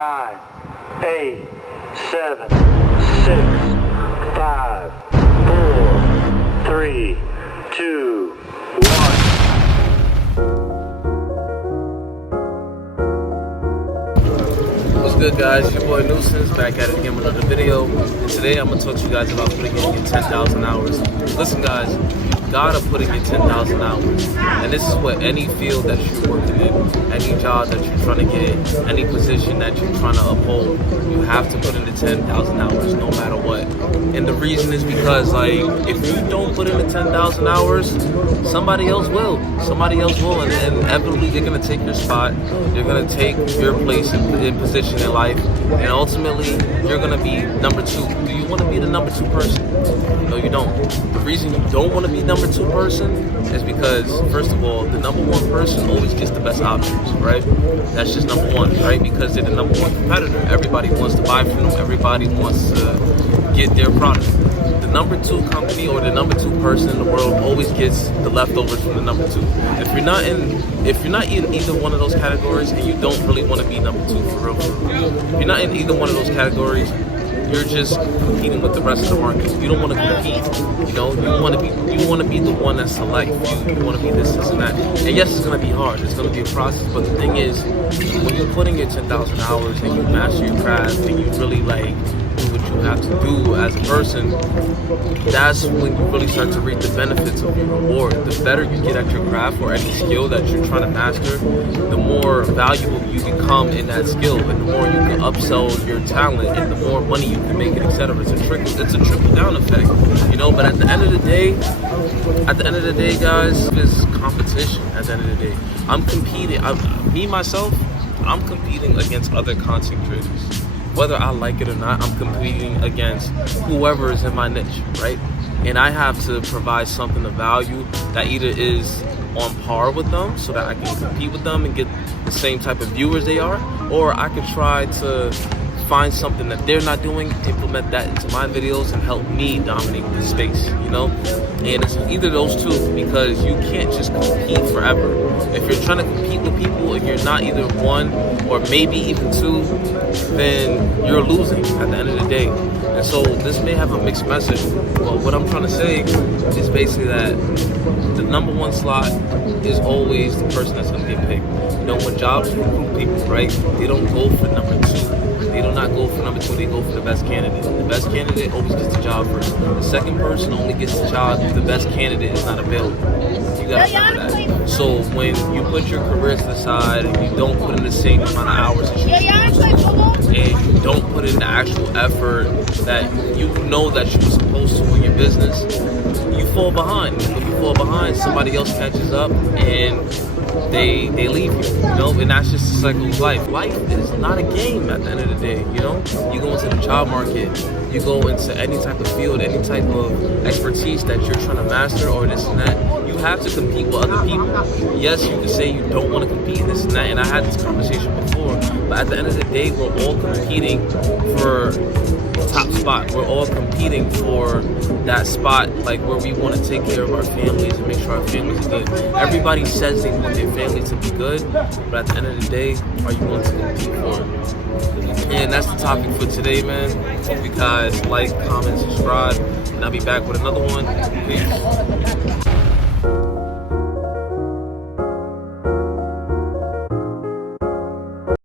9, 8, 7, 6, 5, 4, 3, 2, 1. What's good, guys? It's your boy Nuisance back at it again with another video. And today I'm gonna talk to you guys about putting in your 10,000 hours. Listen, guys, you gotta put in your 10,000 hours. And this is what any field that you're working in, any job that you're trying to get, any position that you're trying to uphold, you have to put in the 10,000 hours no matter what. And the reason is because, like, if you don't put in the 10,000 hours, somebody else will. Somebody else will, and inevitably they're gonna take your spot. They're gonna take your place in position in life, and ultimately you're gonna be number two. Do you want to be the number two person? No, you don't. The reason you don't want to be number two person is because, first of all, the number one person always gets the best options, right? That's just number one, right? Because they're the number one competitor. Everybody wants to buy from them. Everybody wants to get their product. The number two company or the number two person in the world always gets the leftovers from the number two. If you're not in either one of those categories, and you don't really want to be number two for real, if you're not in either one of those categories, you're just competing with the rest of the market. You don't want to compete. You know, you want to be the one that's select. You want to be this, and that. And yes, it's going to be hard. It's going to be a process. But the thing is, when you're putting in 10,000 hours and you master your craft and you really like do what you have to do as a person, that's when you really start to reap the benefits of your reward. The better you get at your craft or any skill that you're trying to master, the more valuable you become in that skill, and the more you can upsell your talent, and the more money you can make it, etc. It's a trickle down effect, you know. But at the end of the day, guys, it's competition. At the end of the day, I'm competing. I'm competing against other content creators. Whether I like it or not, I'm competing against whoever is in my niche, right? And I have to provide something of value that either is on par with them so that I can compete with them and get the same type of viewers they are, or I could try to find something that they're not doing, implement that into my videos, and help me dominate the space, you know? And it's either those two, because you can't just compete forever. If you're trying to compete with people, if you're not either one or maybe even two, then you're losing at the end of the day. And so this may have a mixed message, but what I'm trying to say is basically that the number one slot is always the person that's going to get picked. You know, when jobs recruit people, right, they don't go for number two. They do not go for number two, they go for the best candidate. The best candidate always gets the job first. The second person only gets the job if the best candidate is not available. You gotta remember that. So when you put your career to the side and you don't put in the same amount of hours as you and you don't put in the actual effort that you know that you're supposed to in your business, you fall behind. When you fall behind, somebody else catches up and they leave you know, and that's just the cycle of life. Life is not a game at the end of the day, you know? You go into the job market, you go into any type of field, any type of expertise that you're trying to master or this and that, you have to compete with other people. Yes, you can say you don't want to compete this and that, and I had this conversation before, but at the end of the day, we're all competing for top spot. We're all competing for that spot, like where we want to take care of our families and make sure our families are good. Everybody says they want their family to be good, but at the end of the day, are you willing to compete for it? And that's the topic for today, man. Hope you guys like, comment, subscribe, and I'll be back with another one. Peace.